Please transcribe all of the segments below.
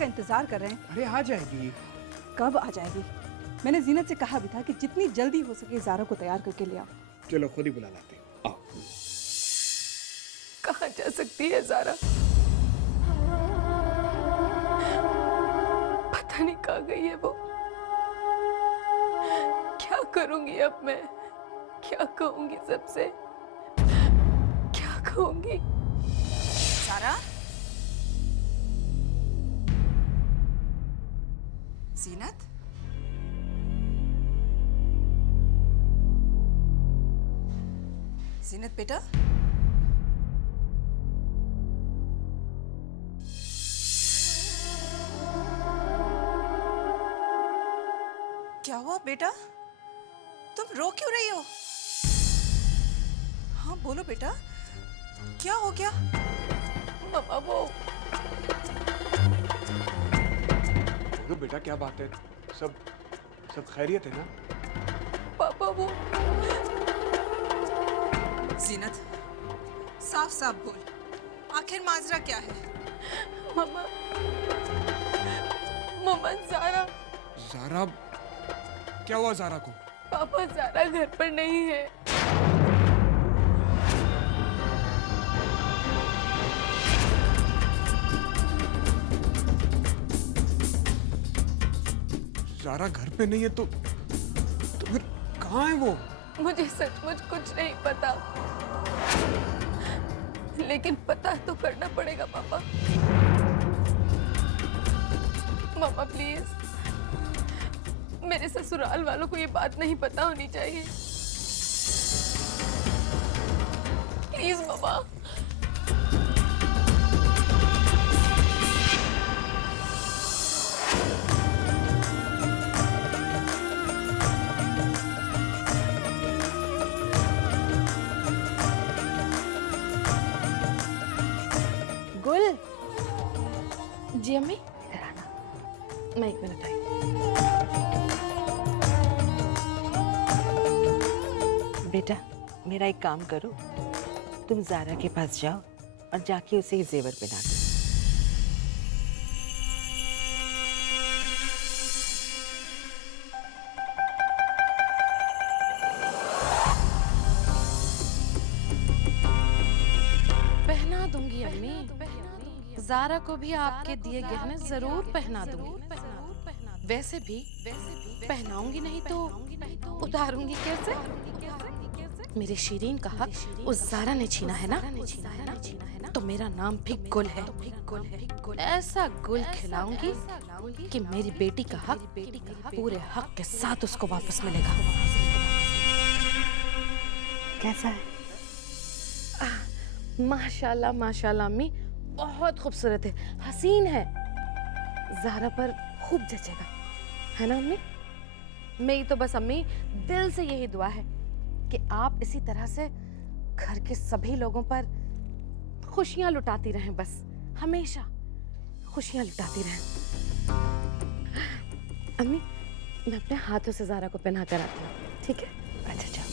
का इंतजार कर रहे हैं। अरे आ जाएगी। कब आ जाएगी? मैंने जीनत से कहा भी था कि जितनी जल्दी हो सके ज़ारा को तैयार करके ले आओ। चलो खुद ही बुला लाते हैं, आओ। कहाँ जा सकती है ज़ारा? पता नहीं कहाँ गई है वो। क्या करूंगी अब मैं? क्या कहूंगी सबसे? क्या कहूंगी? ज़ारा? जीनत? जीनत बेटा? क्या हुआ बेटा? तुम रो क्यों रही हो? हाँ बोलो बेटा, क्या हो गया? मम्मा वो बोलो बेटा, क्या बात है? सब खैरियत है ना? पापा वो जीनत, साफ साफ बोल, आखिर माजरा क्या है? मम्मा मम्मा ज़ारा। ज़ारा? क्या हुआ ज़ारा को? पापा ज़ारा घर पर नहीं है। ज़ारा घर पे नहीं है तो फिर कहाँ है वो? मुझे सचमुच कुछ नहीं पता, लेकिन पता तो करना पड़ेगा पापा। मामा प्लीज, मेरे ससुराल वालों को ये बात नहीं पता होनी चाहिए। प्लीज मामा। गुल, जी अम्मी, इधर आना। मैं 1 मिनट आई। बेटा, मेरा एक काम करो, तुम ज़ारा के पास जाओ और जाके उसे ये जेवर पहना दो। पहना दूंगी अम्मी, ज़ारा को भी आपके दिए गहने जरूर पहना दूंगी। वैसे भी पहनाऊंगी नहीं तो उतारूंगी कैसे? मेरी शीरीन का हक उस ज़ारा ने छीना है ना, तो मेरा नाम भी गुल है। ऐसा गुल खिलाऊंगी कि मेरी बेटी का हक पूरे हक के साथ उसको वापस मिलेगा। कैसा है? माशाल्लाह माशाल्लाह अम्मी, बहुत खूबसूरत है, हसीन है। ज़ारा पर खूब जचेगा, है ना अम्मी? मेरी तो बस अम्मी दिल से यही दुआ है कि आप इसी तरह से घर के सभी लोगों पर खुशियां लुटाती रहें, बस हमेशा खुशियां लुटाती रहें। अम्मी, मैं अपने हाथों से ज़ारा को पहना कर आती हूँ, ठीक है? अच्छा जाओ।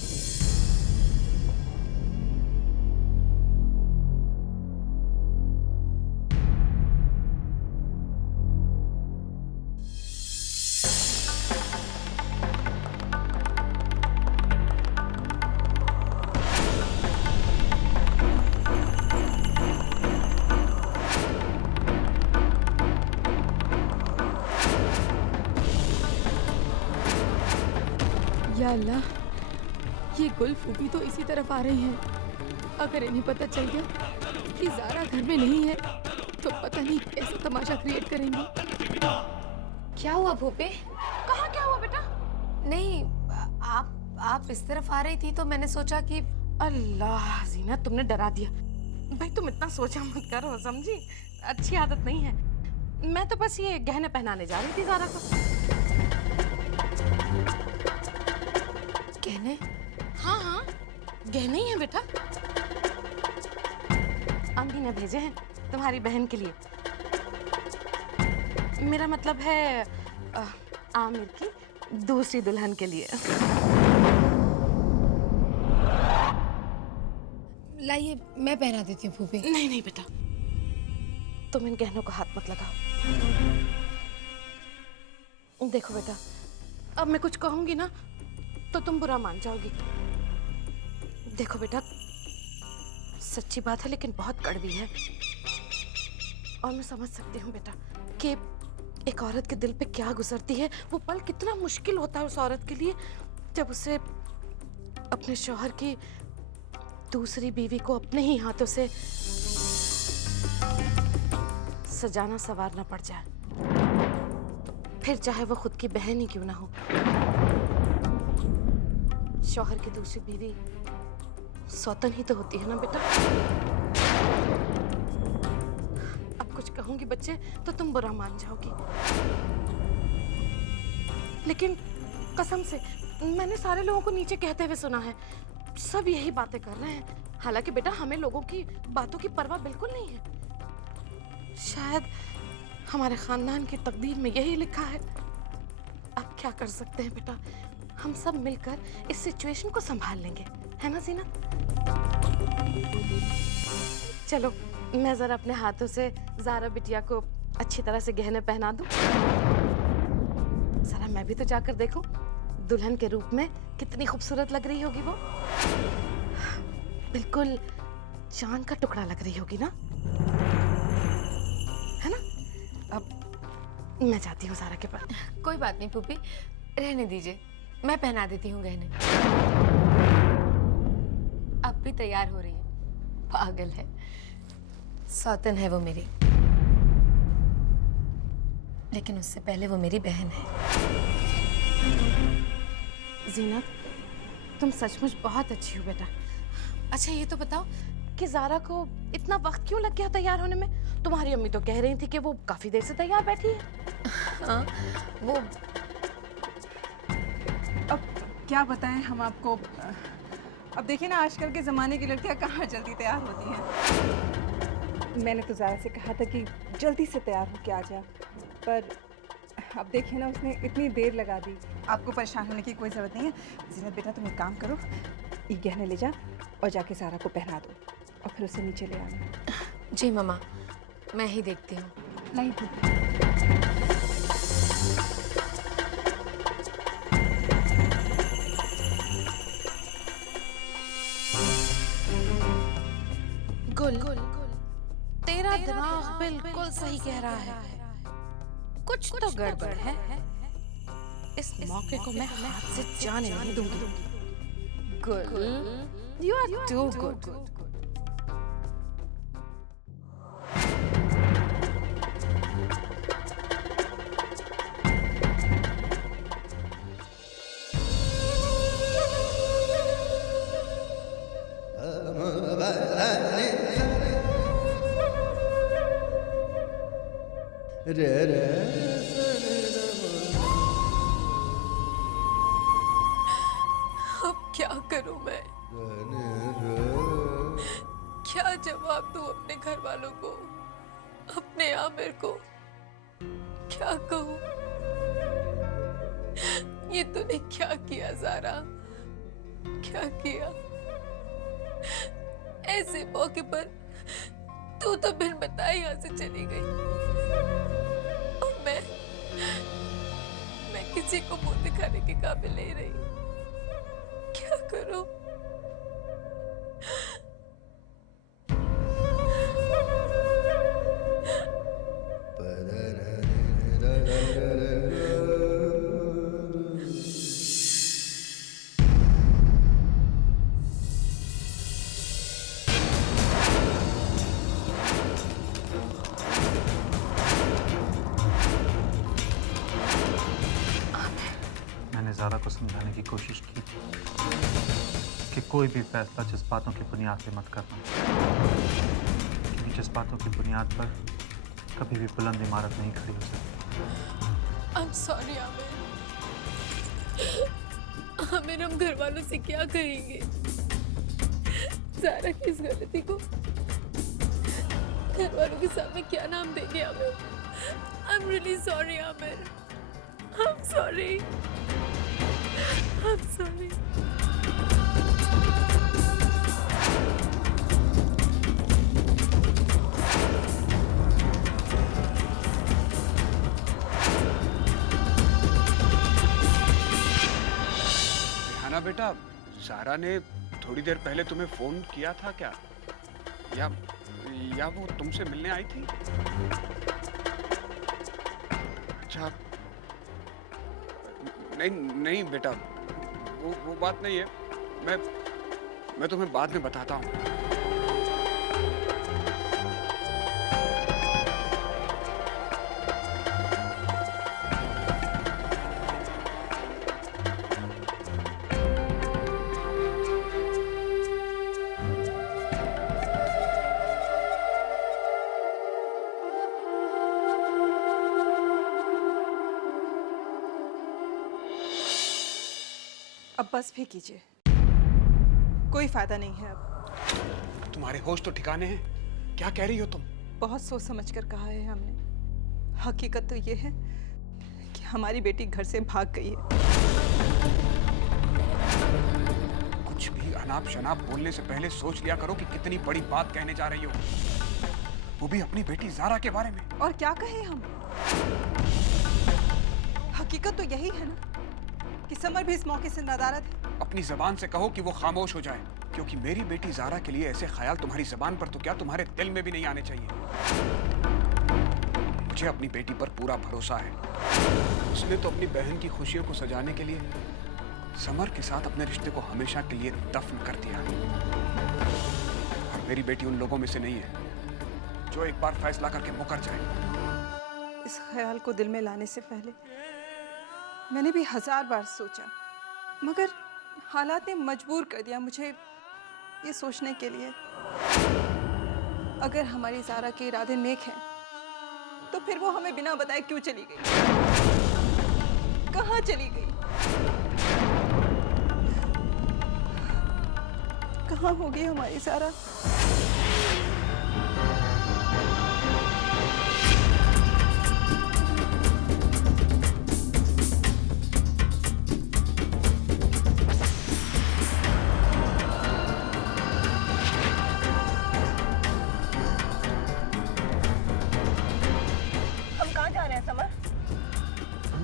या अल्लाह, ये गुल फूफी तो इसी तरफ आ रही हैं। अगर इन्हें पता चल गया कि ज़ारा घर में नहीं है तो पता नहीं कैसे तमाशा क्रिएट करेंगी। क्या हुआ भूपे? कहाँ क्या हुआ बेटा? नहीं, आप इस तरफ आ रही थी तो मैंने सोचा कि अल्लाह जीनत, तुमने डरा दिया। भाई तुम इतना सोचा मत करो, समझी? अच्छी आदत नहीं है। मैं तो बस ये गहने पहनाने जा रही थी ज़ारा को। कहने? हाँ हाँ, गहने ही हैं बेटा। अम्मी ने भेजे हैं तुम्हारी बहन के लिए। मेरा मतलब है आमिर की दूसरी दुल्हन के लिए। लाइए, मैं पहना देती हूँ फूफी। नहीं नहीं बेटा, तुम इन गहनों को हाथ मत लगाओ। देखो बेटा, अब मैं कुछ कहूंगी ना तो तुम बुरा मान जाओगी। देखो बेटा, सच्ची बात है लेकिन बहुत कड़वी है, और मैं समझ सकती हूँ बेटा कि एक औरत के दिल पे क्या गुजरती है। वो पल कितना मुश्किल होता है उस औरत के लिए जब उसे अपने शौहर की दूसरी बीवी को अपने ही हाथों से सजाना संवारना पड़ जाए, फिर चाहे वो खुद की बहन ही क्यों ना हो। शौहर की दूसरी बीवी सौतन ही तो होती है ना बेटा। अब कुछ कहूंगी बच्चे तो तुम बुरा मान जाओगी, लेकिन कसम से मैंने सारे लोगों को नीचे कहते हुए सुना है, सब यही बातें कर रहे हैं। हालांकि बेटा हमें लोगों की बातों की परवाह बिल्कुल नहीं है। शायद हमारे खानदान की तकदीर में यही लिखा है। अब क्या कर सकते हैं बेटा, हम सब मिलकर इस सिचुएशन को संभाल लेंगे, है ना जीनत? चलो मैं जरा अपने हाथों से ज़ारा बिटिया को अच्छी तरह से गहने पहना दूं। जरा मैं भी तो जाकर देखूं दुल्हन के रूप में कितनी खूबसूरत लग रही होगी वो। बिल्कुल चांद का टुकड़ा लग रही होगी ना, है ना? अब मैं जाती हूँ ज़ारा के पास। कोई बात नहीं फूफी, रहने दीजिए, मैं पहना देती हूँ गहने। अब भी तैयार हो रही है, पागल है, सौतन है वो मेरी, लेकिन उससे पहले वो मेरी बहन है। जीनत, तुम सचमुच बहुत अच्छी हो बेटा। अच्छा ये तो बताओ कि ज़ारा को इतना वक्त क्यों लग गया तैयार होने में? तुम्हारी अम्मी तो कह रही थी कि वो काफी देर से तैयार बैठी है। हाँ वो अब क्या बताएं हम आपको। अब देखिए ना, आजकल के ज़माने की लड़कियां कहाँ जल्दी तैयार होती हैं। मैंने तो ज़ारा से कहा था कि जल्दी से तैयार होके आ जा, पर अब देखिए ना, उसने इतनी देर लगा दी। आपको परेशान होने की कोई ज़रूरत नहीं है। जीनत बेटा, तुम एक काम करो, ये गहने ले जा और जाके ज़ारा को पहना दो और फिर उसे नीचे ले आना। जी मम्मा, मैं ही देखती हूँ। नहीं गुल, तेरा दिमाग बिल्कुल सही कह रहा है, कुछ तो गड़बड़ है। इस मौके को मैं हाथ से जाने नहीं दूंगी। गुल, यू आर टू गुड। अब क्या करूं मैं? क्या जवाब दूं अपने घर वालों को, अपने आमिर को? क्या कहूं? ये तूने क्या किया ज़ारा, क्या किया? ऐसे मौके पर तू तो बिन बताए यहाँ से चली गई, और मैं किसी को मुंह दिखाने के काबिल नहीं रही। क्या करूं? मैंने ज़ारा को समझाने की कोशिश की कि कोई भी फैसला जज्बातों की बुनियाद पे मत करना, क्योंकि जज्बातों की बुनियाद पर कभी भी बुलंद इमारत नहीं खड़ी हो सकती। I'm sorry Aamir. आमिर, हम घर वालों से क्या कहेंगे? ज़ारा की इस गलती को घर वालों के सामने क्या नाम देंगे Aamir? I'm really sorry Aamir. I'm sorry। I'm sorry। बेटा, सारा ने थोड़ी देर पहले तुम्हें फोन किया था क्या? या वो तुमसे मिलने आई थी? अच्छा, नहीं बेटा, वो बात नहीं है। मैं तुम्हें बाद में बताता हूँ। अब बस भी कीजिए, कोई फायदा नहीं है अब। तुम्हारे होश तो ठिकाने हैं? क्या कह रही हो तुम? बहुत सोच समझ कर कहा है हमने। हकीकत तो ये है कि हमारी बेटी घर से भाग गई है। कुछ भी अनाप शनाप बोलने से पहले सोच लिया करो कि कितनी बड़ी बात कहने जा रही हो, वो भी अपनी बेटी ज़ारा के बारे में। और क्या कहें हम? हकीकत तो यही है ना कि समर भी इस मौके से नदारद है। अपनी जबान से कहो कि वो खामोश हो जाए, क्योंकि मेरी बेटी ज़ारा के लिए ऐसे ख्याल तुम्हारी जबान पर तो क्या तुम्हारे दिल में भी नहीं आने चाहिए। मुझे अपनी बेटी पर पूरा भरोसा है। उसने तो अपनी बहन की खुशियों को सजाने के लिए समर के साथ अपने रिश्ते को हमेशा के लिए दफन कर दिया। और मेरी बेटी उन लोगों में से नहीं है जो एक बार फैसला करके मुकर जाए। इस ख्याल को दिल में लाने से पहले मैंने भी 1000 बार सोचा, मगर हालात ने मजबूर कर दिया मुझे ये सोचने के लिए, अगर hमारी ज़ारा के इरादे नेक हैं तो फिर वो हमें बिना बताए क्यों चली गई? कहाँ चली गई? कहाँ होगी हमारी ज़ारा?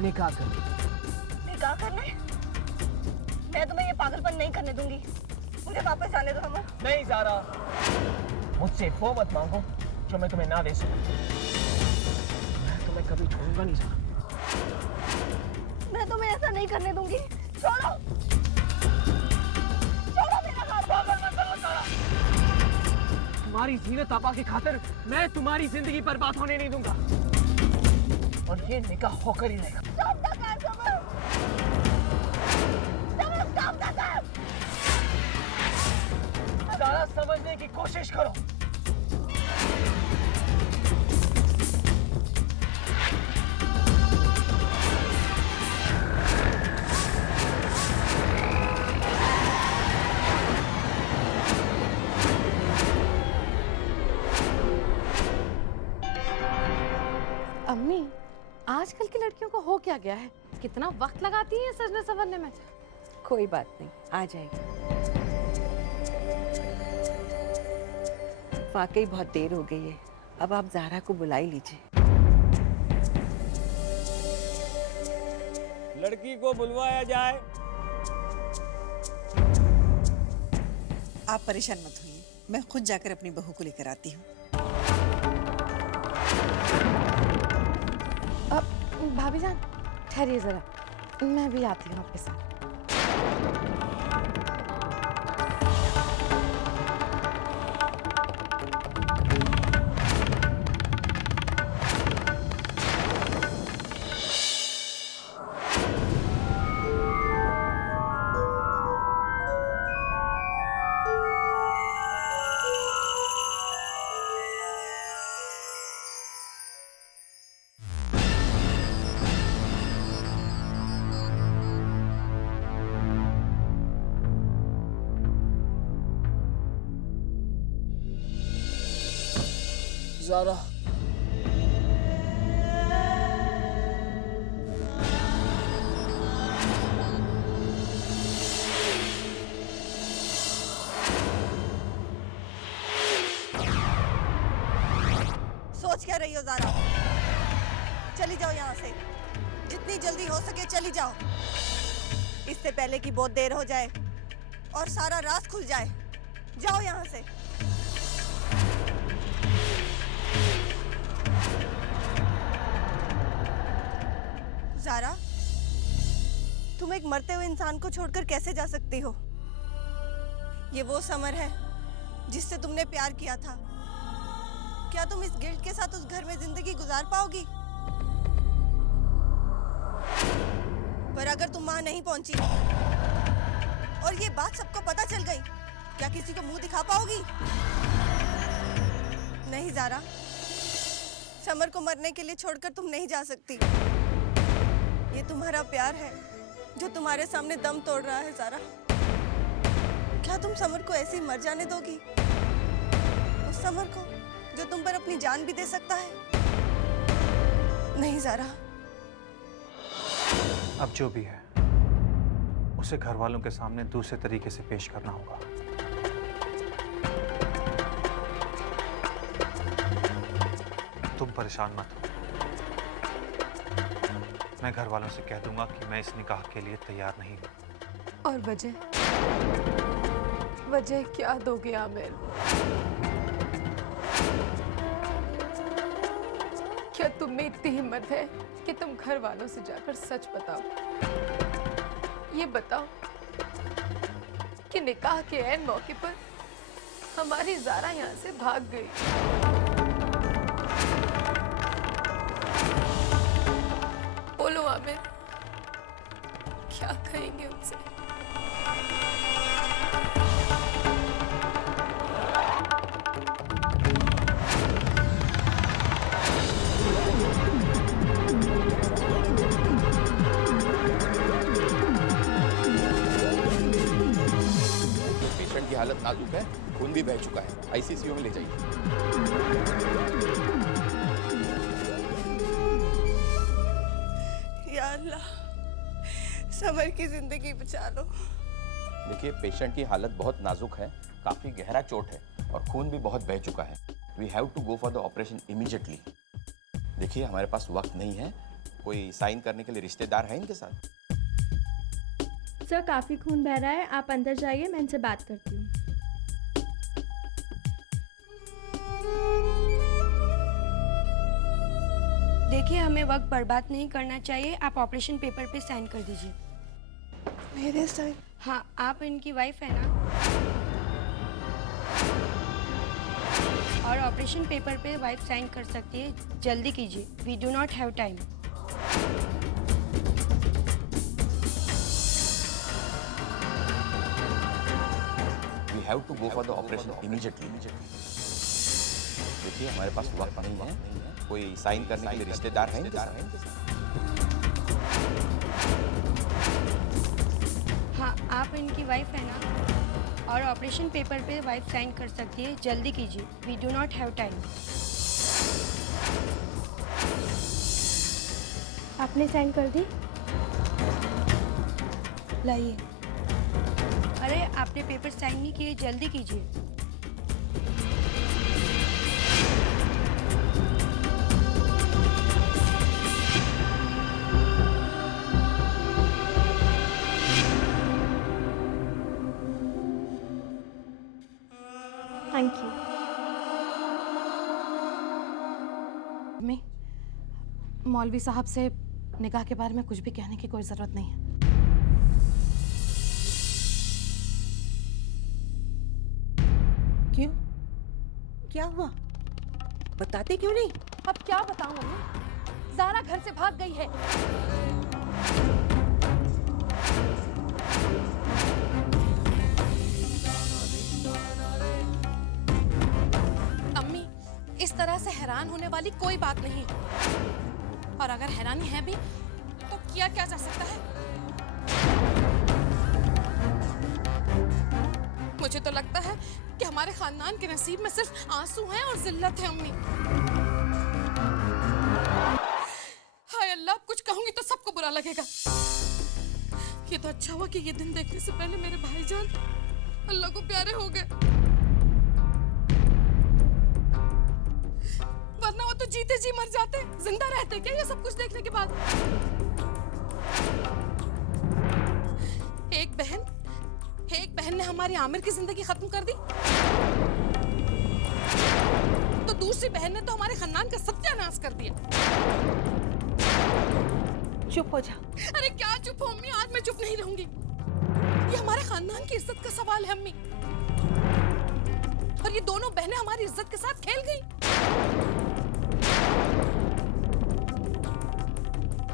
निकाह कर। निकाह करने? मैं तुम्हें ये पागलपन नहीं करने दूंगी। मुझे वापस जाने दो अमर। नहीं ज़ारा, मुझसे वो मत मांगो जो मैं तुम्हें ना दे सकूं। मैं तुम्हें कभी छोड़ूंगा नहीं ज़ारा। मैं तुम्हें ऐसा नहीं करने दूंगी। छोड़ो, छोड़ो मेरा हाथ। पागल मत करो ज़ारा। तुम्हारी जीनत आबा की खातिर मैं तुम्हारी जिंदगी बर्बाद होने नहीं दूंगा, और ये निकाह होकर ही रहेगा। ज़ारा, समझने की कोशिश करो। अम्मी, आजकल की लड़कियों को हो क्या गया है? कितना वक्त लगाती हैं सजने संवरने में। कोई बात नहीं, आ जाएगी। वाकई बहुत देर हो गई है, अब आप ज़ारा को बुला ही लीजिए। लड़की को बुलवाया जाए। आप परेशान मत होइए, मैं खुद जाकर अपनी बहू को लेकर आती हूँ। भाभी जान, ठहरिए जरा, मैं भी आती हूँ आपके साथ। ज़ारा, सोच क्या रही हो ज़ारा? चली जाओ यहाँ से, जितनी जल्दी हो सके चली जाओ। इससे पहले कि बहुत देर हो जाए और सारा राज खुल जाए। जाओ यहाँ से। ज़ारा, तुम एक मरते हुए इंसान को छोड़कर कैसे जा सकती हो? ये वो समर है जिससे तुमने प्यार किया था। क्या तुम इस गिल्ट के साथ उस घर में जिंदगी गुजार पाओगी? पर अगर तुम वहां नहीं पहुंची और ये बात सबको पता चल गई, क्या किसी को मुंह दिखा पाओगी? नहीं ज़ारा, समर को मरने के लिए छोड़कर तुम नहीं जा सकती। ये तुम्हारा प्यार है जो तुम्हारे सामने दम तोड़ रहा है ज़ारा। क्या तुम समर को ऐसे ही मर जाने दोगी? उस समर को जो तुम पर अपनी जान भी दे सकता है? नहीं ज़ारा। अब जो भी है उसे घर वालों के सामने दूसरे तरीके से पेश करना होगा। तुम परेशान मत हो, मैं घर वालों से कह दूंगा कि मैं इस निकाह के लिए तैयार नहीं हूं। और वजह क्या दोगे आमिर? क्या तुम में इतनी हिम्मत है कि तुम घर वालों से जाकर सच बताओ? ये बताओ कि निकाह के ऐन मौके पर हमारी ज़ारा यहाँ से भाग गई। बोलो आमिर, क्या कहेंगे उनसे? पेशेंट की हालत नाजुक है, खून भी बह चुका है, आईसीयू में ले जाइए। या अल्लाह, समर की जिंदगी बचा लो। देखिए, पेशेंट की हालत बहुत नाजुक है, काफी गहरा चोट है और खून भी बहुत बह चुका है। We have to go for the operation immediately. देखिए, हमारे पास वक्त नहीं है। कोई साइन करने के लिए रिश्तेदार है इनके साथ? सर, काफी खून बह रहा है, आप अंदर जाइए, मैं इनसे बात करती हूँ। देखिए, हमें वक्त बर्बाद नहीं करना चाहिए। आप ऑपरेशन पेपर पे साइन कर दीजिए। मेरे साइन? हाँ, आप इनकी वाइफ है ना? और ऑपरेशन पेपर पे वाइफ साइन कर सकती है। जल्दी कीजिए, we do not have time. We have to go for the operation immediately. देखिए, हमारे पास वक्त नहीं है। कोई साइन करने के लिए रिश्तेदार है इनके साथ? हाँ, आप इनकी वाइफ है ना? और ऑपरेशन पेपर पे वाइफ साइन कर सकती है। जल्दी कीजिए, we do not have time. आपने साइन कर दी? लाइए। अरे, आपने पेपर साइन नहीं किए, जल्दी कीजिए। Thank you. अम्मी, मौलवी साहब से निकाह के बारे में कुछ भी कहने की कोई जरूरत नहीं है। क्यों? क्या हुआ? बताते क्यों नहीं? अब क्या बताऊं अम्मी? ज़ारा घर से भाग गई है। अम्मी, इस तरह से हैरान होने वाली कोई बात नहीं है। और अगर हैरानी है भी तो किया क्या जा सकता है? मुझे तो लगता है कि हमारे खानदान के नसीब में सिर्फ आंसू हैं और जिल्लत है अम्मी। हाय अल्लाह, कुछ कहूंगी तो सबको बुरा लगेगा। ये तो अच्छा हुआ कि ये दिन देखने से पहले मेरे भाईजान अल्लाह को प्यारे हो गए, वरना वो तो जीते जी मर जाते। जिंदा रहते क्या ये सब कुछ देखने के बाद? एक बहन ने हमारी आमिर की जिंदगी खत्म कर दी, तो दूसरी बहन ने तो हमारे खानदान का सत्यानाश कर दिया। चुप हो जा। अरे क्या चुप हो अम्मी, आज मैं चुप नहीं रहूंगी। ये हमारे खानदान की इज्जत का सवाल है अम्मी, और ये दोनों बहनें हमारी इज्जत के साथ खेल गई।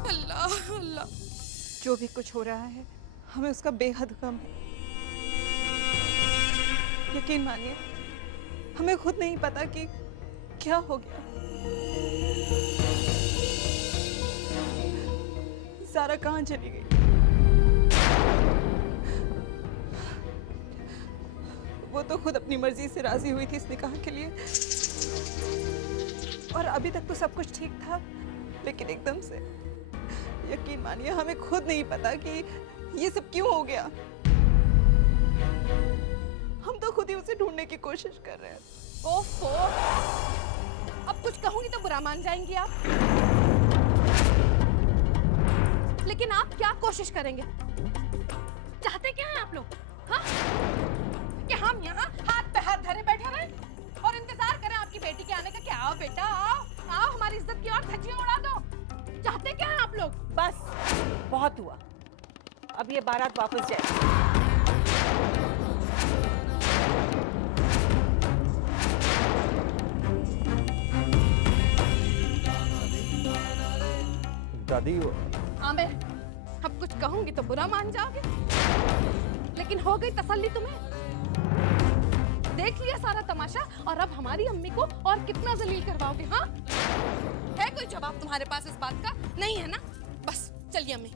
अल्लाह अल्लाह। जो भी कुछ हो रहा है हमें उसका बेहद गम है। यकीन मानिए हमें खुद नहीं पता कि क्या हो गया। ज़ारा कहाँ चली गई? वो तो खुद अपनी मर्जी से राजी हुई थी इस निकाह के लिए, और अभी तक तो सब कुछ ठीक था, लेकिन एकदम से यकीन मानिए हमें खुद नहीं पता कि ये सब क्यों हो गया। हम तो खुद ही उसे ढूंढने की कोशिश कर रहे हैं। ओफो, अब कुछ कहूंगी तो बुरा मान जाएंगी आप। लेकिन आप क्या कोशिश करेंगे? चाहते क्या हैं आप लोग? हाँ? कि हम यहाँ हाथ पे हाथ धरे बैठे रहें और इंतजार करें आपकी बेटी के आने का? क्या आओ बेटा, आओ आओ, हमारी इज्जत की और धज्जियां उड़ा दो। चाहते क्या हैं आप लोग? बस बहुत हुआ, अब ये बारात वापस जाए। दादी आमिर, अब कुछ कहूंगी तो बुरा मान जाओगे, लेकिन हो गई तसल्ली तुम्हें? देख लिया सारा तमाशा, और अब हमारी अम्मी को और कितना जलील करवाओगे? हाँ, है कोई जवाब तुम्हारे पास इस बात का? नहीं है ना? बस चलिए अम्मी।